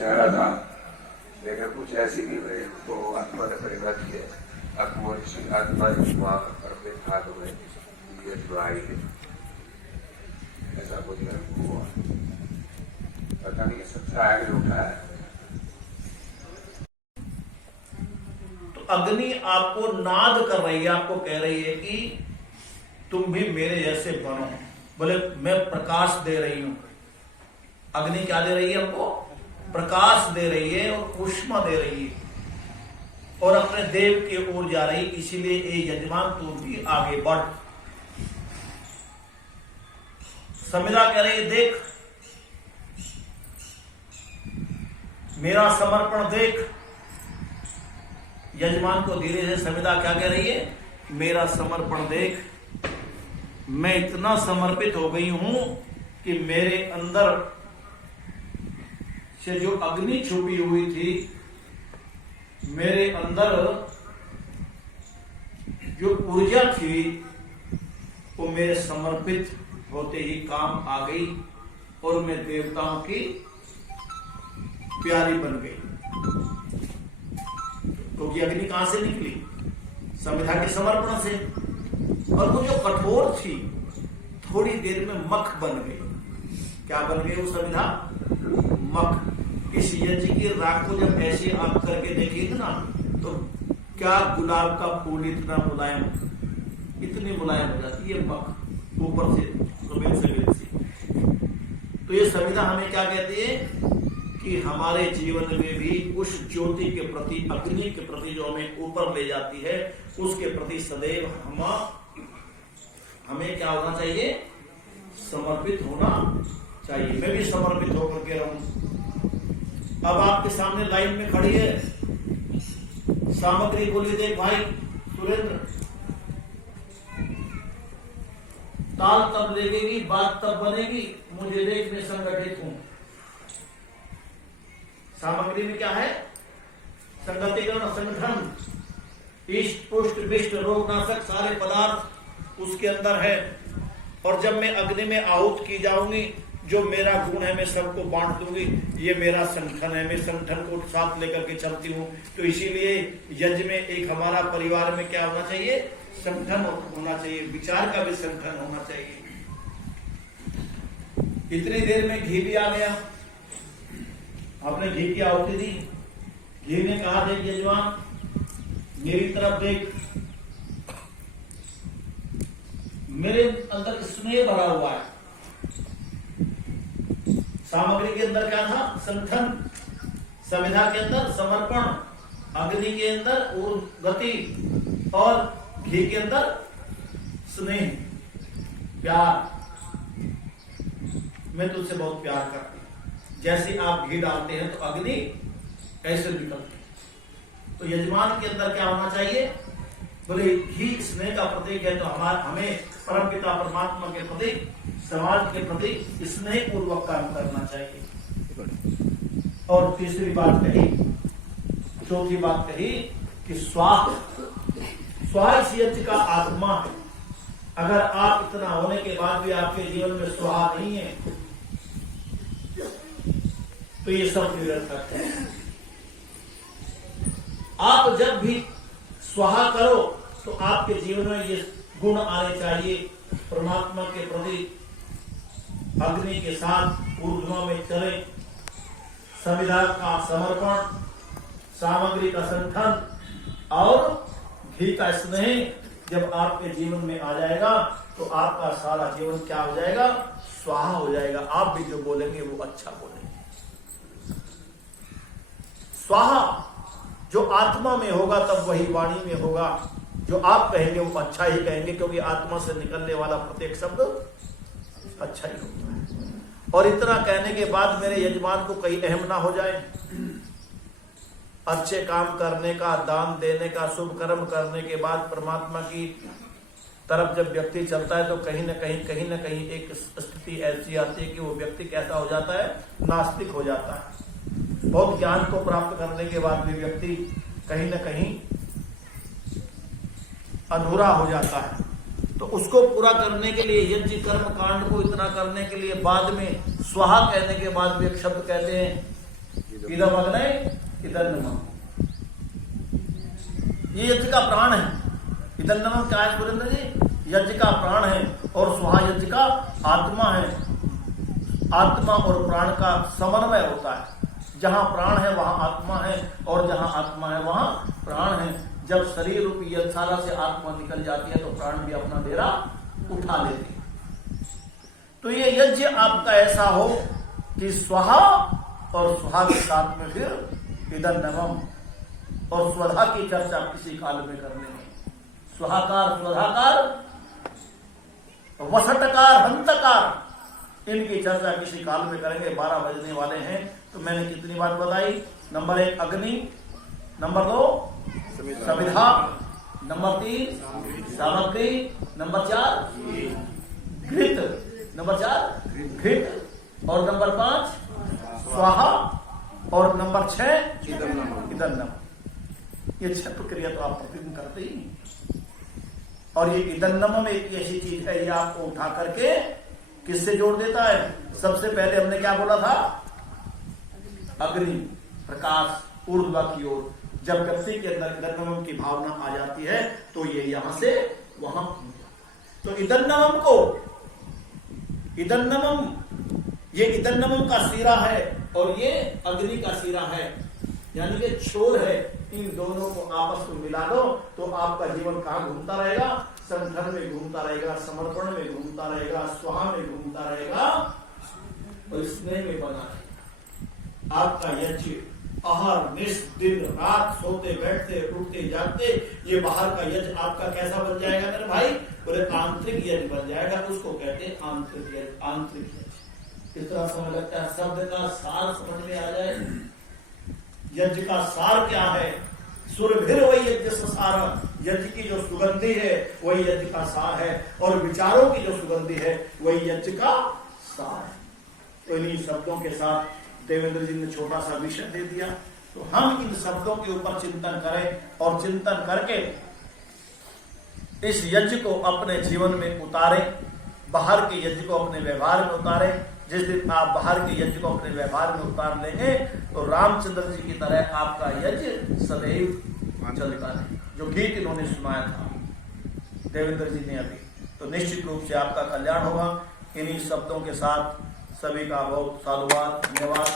चेहरा था, लेकिन कुछ ऐसी भी हुई तो आत्मा ने परिणत किए। आत्मोनिशी आत्मा युवा अपने भाग में ये जुड़ाई है, ऐसा कुछ हमको हुआ। पता नहीं सबसे आगे उठा है। तो अग्नि आपको नाद कर रही है, आपको कह रही है कि तुम भी मेरे जैसे बनो। बोले मैं प्रकाश दे रही हूं। अग्नि क्या दे रही है हमको? प्रकाश दे रही है और ऊष्मा दे रही है और अपने देव की ओर जा रही। इसीलिए ये यजमान तू भी आगे बढ़। संविदा कह रही है देख मेरा समर्पण देख। यजमान को धीरे से संविदा क्या कह रही है? मेरा समर्पण देख। मैं इतना समर्पित हो गई हूं कि मेरे अंदर से जो अग्नि छुपी हुई थी, मेरे अंदर जो ऊर्जा थी, वो मेरे समर्पित होते ही काम आ गई और मैं देवताओं की प्यारी बन गई। क्योंकि अग्नि कहां से निकली? संविधा के समर्पण से। और वो जो कठोर थी, थोड़ी देर में मख बन गई। क्या बन गई वो संविधा? मख। इस यज्ञ की राख को जब ऐसे आप करके देखिएगा ना, तो क्या गुलाब का फूल इतना मुलायम, इतनी मुलायम हो जाती है मख ऊपर से सफेद सी। तो ये संविधा हमें क्या कहती है कि हमारे जीवन में भी उस ज्योति के प्रति, अग्नि के प्रति जो हमें ऊपर ले जाती है, उसके प्रति सदैव हमें क्या होना चाहिए? समर्पित होना चाहिए। मैं भी समर्पित होकर के रहूं। अब आपके सामने लाइन में खड़ी है सामग्री, बोलिए देख भाई सुरेंद्र, ताल तब लगेगी, बात तब बनेगी, मुझे देख मैं संगठित हूं। सामग्री में क्या है? संगठीकरण, संगठन, इष्ट पुष्ट विष्ट रोगनाशक सारे पदार्थ उसके अंदर है। और जब मैं अग्नि में आहूत की जाऊंगी, जो मेरा गुण है मैं सबको बांट दूंगी। ये मेरा संगठन है, मैं संगठन को साथ लेकर के चलती हूँ। तो इसीलिए यज्ञ में एक हमारा परिवार में क्या होना चाहिए? संगठन होना चाहिए, विचार का भी संगठन होना चाहिए। इतनी देर में घी भी आ गया। आपने घी की आहुति दी। घी ने कहा देख यजमान मेरी तरफ देख, मेरे अंदर स्नेह भरा हुआ है। सामग्री के अंदर क्या था? संगठन। संविधा के अंदर समर्पण। अग्नि के अंदर गति और घी के अंदर स्नेह, प्यार। मैं तुझसे बहुत प्यार करती हूं। जैसे आप घी डालते हैं तो अग्नि ऐसे निकलती है। तो यजमान के अंदर क्या होना चाहिए? बोले घी स्नेह का प्रतीक है, तो हमें परमपिता परमात्मा के प्रति, समाज के प्रति स्नेह पूर्वक काम करना चाहिए। और तीसरी बात कही, चौथी बात कही कि स्वाहा इस यज्ञ का आत्मा है। अगर आप इतना होने के बाद भी आपके जीवन में स्वाहा नहीं है, तो ये सब निरर्थक है। आप जब भी स्वाहा करो तो आपके जीवन में ये गुण आने चाहिए। परमात्मा के प्रति अग्नि के साथ ऊर्ध्वा में चले, संविधा का समर्पण, सामग्री का संगठन और घी का स्नेह जब आपके जीवन में आ जाएगा तो आपका सारा जीवन क्या हो जाएगा? स्वाहा हो जाएगा। आप भी जो बोलेंगे वो अच्छा बोलेंगे। स्वाहा जो आत्मा में होगा तब वही वाणी में होगा। जो आप कहेंगे वो अच्छा ही कहेंगे, क्योंकि आत्मा से निकलने वाला प्रत्येक शब्द अच्छा ही होता है। और इतना कहने के बाद मेरे यजमान को कहीं अहम ना हो जाए। अच्छे काम करने का, दान देने का, शुभ कर्म करने के बाद परमात्मा की तरफ जब व्यक्ति चलता है तो कहीं ना कहीं एक स्थिति ऐसी आती है कि वो व्यक्ति कैसा हो जाता है? नास्तिक हो जाता है। बहुत ज्ञान को प्राप्त करने के बाद भी व्यक्ति कहीं ना कहीं अधूरा हो जाता है। तो उसको पूरा करने के लिए यज्ञ कर्म कांड को इतना करने के लिए बाद में स्वाहा कहने के बाद भी एक शब्द कहते हैं इदम अग्ने इदन्नमम, ये यज्ञ का प्राण है। इदन्नमम क्या है सुरेंद्र जी? यज्ञ का प्राण है और स्वाहा यज्ञ का आत्मा है। आत्मा और प्राण का समन्वय होता है। जहां प्राण है वहां आत्मा है और जहां आत्मा है वहां प्राण है। जब शरीर रूपी यज्ञशाला से आत्मा निकल जाती है तो प्राण भी अपना डेरा उठा लेती है। तो ये यज्ञ आपका ऐसा हो कि स्वाहा और स्वाहा के साथ में फिर इदन्नमम और स्वधा की चर्चा किसी काल में कर लेंगे। स्वाहाकार, स्वधाकार, वसटकार, हंतकार, इनकी चर्चा किसी काल में करेंगे। 12 बजने वाले हैं तो मैंने कितनी बात बताई? नंबर 1 अग्नि, नंबर 2 समिधा, नंबर 3 सामग्री, नंबर 4 घृत, नंबर 4 घृत और नंबर 5 स्वाहा और नंबर 6 इदन्नम। ये 6 प्रक्रिया तो आप प्रतिदिन करते ही नहीं। और ये इदन्नम एक ऐसी चीज है, ये आपको उठा करके किससे जोड़ देता है? सबसे पहले हमने क्या बोला था? अग्नि, प्रकाश, ऊर्ध्वा की ओर। जब व्यक्ति के अंदर इदन्नमम की भावना आ जाती है तो ये यहां से वहां, तो इदन्नमम को, इदन्नमम, ये इदन्नमम का सिरा है और ये अग्नि का सिरा है, यानी कि छोर है। इन दोनों को आपस में मिला दो तो आपका जीवन कहां घूमता रहेगा? संगठन में घूमता रहेगा, समर्पण में घूमता रहेगा, स्वाहा में घूमता रहेगा और स्नेह में बना रहेगा। आपका यज्ञ आहार निश, दिन रात, सोते बैठते उठते जागते, ये बाहर का यज्ञ आपका कैसा बन जाएगा मेरे भाई? बोले आंतरिक यज्ञ बन जाएगा। उसको कहते हैं आंतरिक यज्ञ। आंतरिक यज्ञ कितना समय लगता है? शब्द का सार समझ में आ जाए। यज्ञ का सार क्या है? सुरभिर वही यज्ञ सार, यज्ञ की जो सुगंधी है वही यज्ञ का सार है और विचारों की जो सुगंधी है वही यज्ञ का सार है। तो इन्हीं शब्दों के साथ देवेंद्र जी ने छोटा सा विषय दे दिया। तो हम इन शब्दों के ऊपर चिंतन करें और चिंतन करके इस यज्ञ को अपने जीवन में उतारें, बाहर के यज्ञ को अपने व्यवहार में उतारें। जिस दिन आप बाहर के यज्ञ को अपने व्यवहार में उतार लेंगे तो रामचंद्र जी की तरह आपका यज्ञ सदैव चलता है। जो गीत इन्होंने सुनाया था देवेंद्र जी ने अभी, तो निश्चित रूप से आपका कल्याण होगा। इन्हीं शब्दों के साथ सभी का बहुत साधुवाद, धन्यवाद।